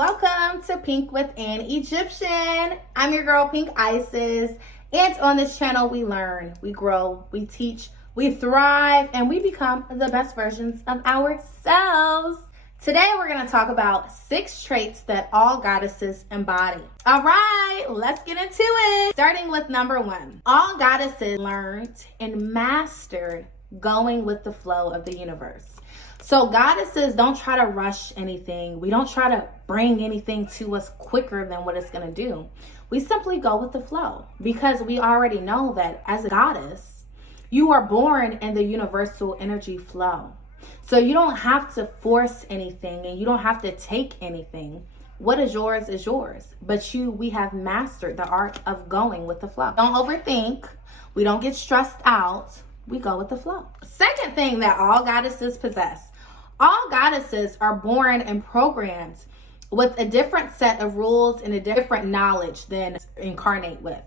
welcome to Pink with an Egyptian. I'm your girl, Pink Isis, and on this channel, we learn, we grow, we teach, we thrive, and we become the best versions of ourselves. Today, we're going to talk about 6 traits that all goddesses embody. All right, let's get into it. Starting with number 1. All goddesses learned and mastered going with the flow of the universe. So goddesses don't try to rush anything. We don't try to bring anything to us quicker than what it's going to do. We simply go with the flow because we already know that as a goddess, you are born in the universal energy flow. So you don't have to force anything and you don't have to take anything. What is yours is yours. But we have mastered the art of going with the flow. Don't overthink. We don't get stressed out. We go with the flow. Second thing that all goddesses possess. All goddesses are born and programmed with a different set of rules and a different knowledge than incarnate with.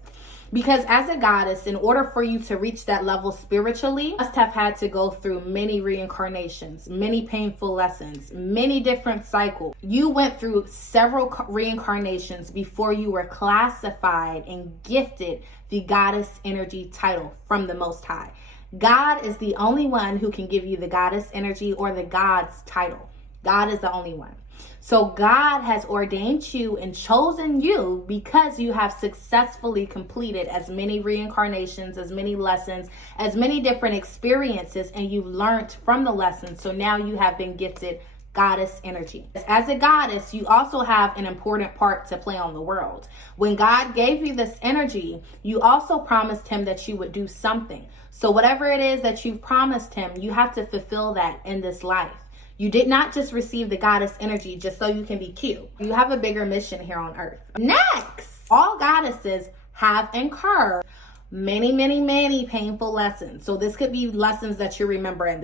Because as a goddess, in order for you to reach that level spiritually, you must have had to go through many reincarnations, many painful lessons, many different cycles. You went through several reincarnations before you were classified and gifted the goddess energy title from the Most High. God is the only one who can give you the goddess energy or the God's title. God is the only one. So God has ordained you and chosen you because you have successfully completed as many reincarnations, as many lessons, as many different experiences, and you've learned from the lessons. So now you have been gifted goddess energy. As a goddess, you also have an important part to play on the world. When God gave you this energy, you also promised him that you would do something. So whatever it is that you've promised him, you have to fulfill that in this life. You did not just receive the goddess energy just so you can be cute. You have a bigger mission here on earth. Next, all goddesses have incurred many painful lessons. So this could be lessons that you remember in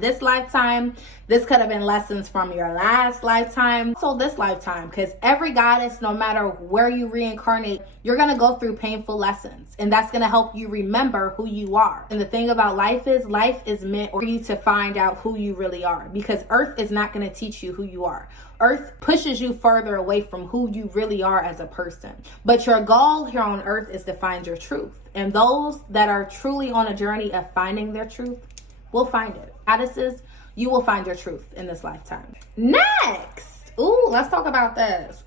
this lifetime. This could have been lessons from your last lifetime. So this lifetime, because every goddess, no matter where you reincarnate, you're going to go through painful lessons. And that's going to help you remember who you are. And the thing about life is meant for you to find out who you really are. Because Earth is not going to teach you who you are. Earth pushes you further away from who you really are as a person. But your goal here on Earth is to find your truth. And those that are truly on a journey of finding their truth will find it. Goddesses, you will find your truth in this lifetime. Next, let's talk about this.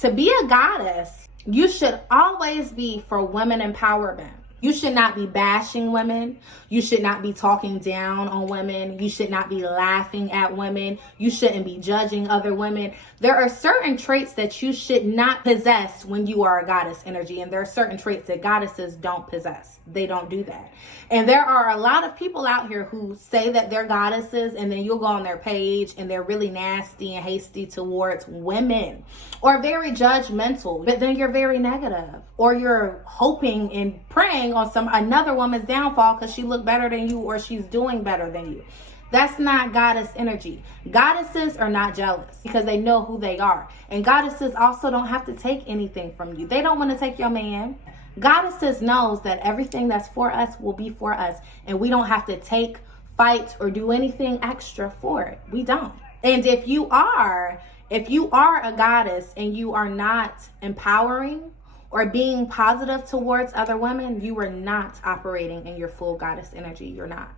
To be a goddess, you should always be for women empowerment. You should not be bashing women. You should not be talking down on women. You should not be laughing at women. You shouldn't be judging other women. There are certain traits that you should not possess when you are a goddess energy. And there are certain traits that goddesses don't possess. They don't do that. And there are a lot of people out here who say that they're goddesses and then you'll go on their page and they're really nasty and hasty towards women or very judgmental, but then you're very negative or you're hoping and praying on another woman's downfall because she looked better than you or she's doing better than you. That's not goddess energy. Goddesses are not jealous because they know who they are. And goddesses also don't have to take anything from you. They don't want to take your man. Goddesses knows that everything that's for us will be for us. And we don't have to take, fight, or do anything extra for it. We don't. And if you are a goddess and you are not empowering or being positive towards other women, you are not operating in your full goddess energy. You're not.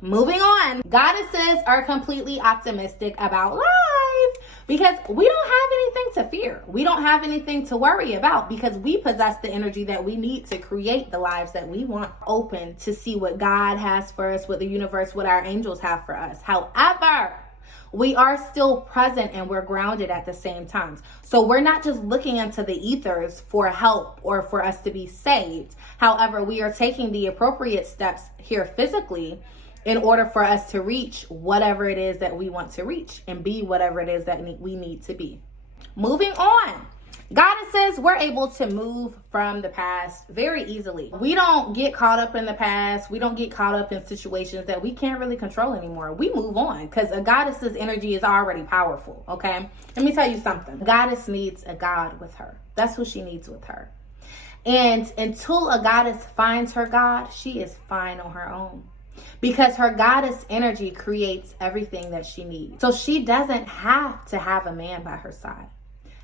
Moving on. Goddesses are completely optimistic about life because we don't have anything to fear. We don't have anything to worry about because we possess the energy that we need to create the lives that we want. Open to see what God has for us, what the universe, what our angels have for us. However, we are still present and we're grounded at the same time. So we're not just looking into the ethers for help or for us to be saved. However, we are taking the appropriate steps here physically in order for us to reach whatever it is that we want to reach and be whatever it is that we need to be. Moving on. Goddesses, we're able to move from the past very easily. We don't get caught up in the past. We don't get caught up in situations that we can't really control anymore. We move on because a goddess's energy is already powerful, okay? Let me tell you something. A goddess needs a god with her. That's who she needs with her. And until a goddess finds her god, she is fine on her own. Because her goddess energy creates everything that she needs. So she doesn't have to have a man by her side.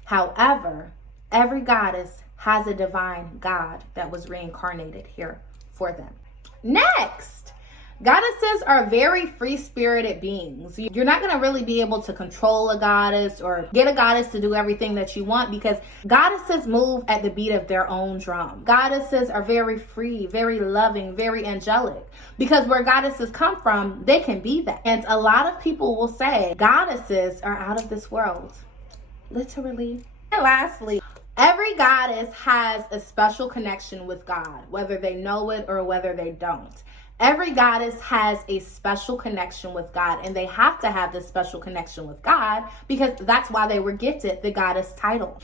However, every goddess has a divine god that was reincarnated here for them. Next, goddesses are very free-spirited beings. You're not going to really be able to control a goddess or get a goddess to do everything that you want, because goddesses move at the beat of their own drum. Goddesses are very free, very loving, very angelic, because where goddesses come from, they can be that. And a lot of people will say goddesses are out of this world, literally. And lastly, every goddess has a special connection with God, whether they know it or whether they don't. Every goddess has a special connection with God, and they have to have this special connection with God because that's why they were gifted the goddess title.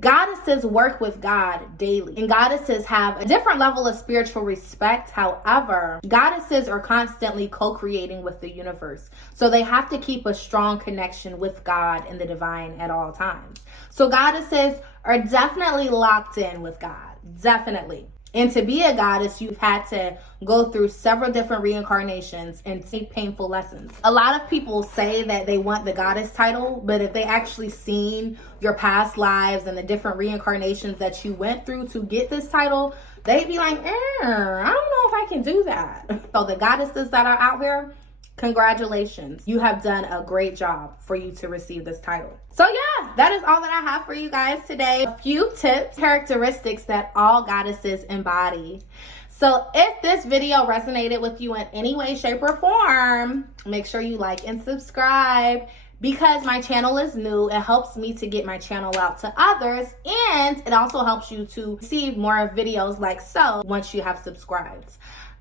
Goddesses work with God daily, and goddesses have a different level of spiritual respect. However, goddesses are constantly co-creating with the universe, so they have to keep a strong connection with God and the divine at all times. So goddesses are definitely locked in with God, definitely. And to be a goddess, you've had to go through several different reincarnations and take painful lessons. A lot of people say that they want the goddess title, but if they actually seen your past lives and the different reincarnations that you went through to get this title, they'd be like, I don't know if I can do that. So the goddesses that are out here, congratulations. You have done a great job for you to receive this title. So yeah, that is all that I have for you guys today. A few tips, characteristics that all goddesses embody. So if this video resonated with you in any way, shape, or form, make sure you like and subscribe. Because my channel is new, it helps me to get my channel out to others, and it also helps you to receive more videos like so once you have subscribed.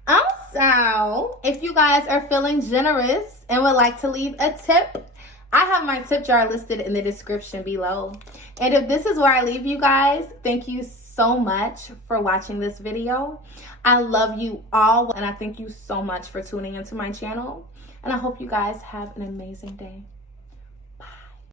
Also, if you guys are feeling generous and would like to leave a tip, I have my tip jar listed in the description below. And if this is where I leave you guys, thank you so much for watching this video. I love you all, and I thank you so much for tuning into my channel. And I hope you guys have an amazing day.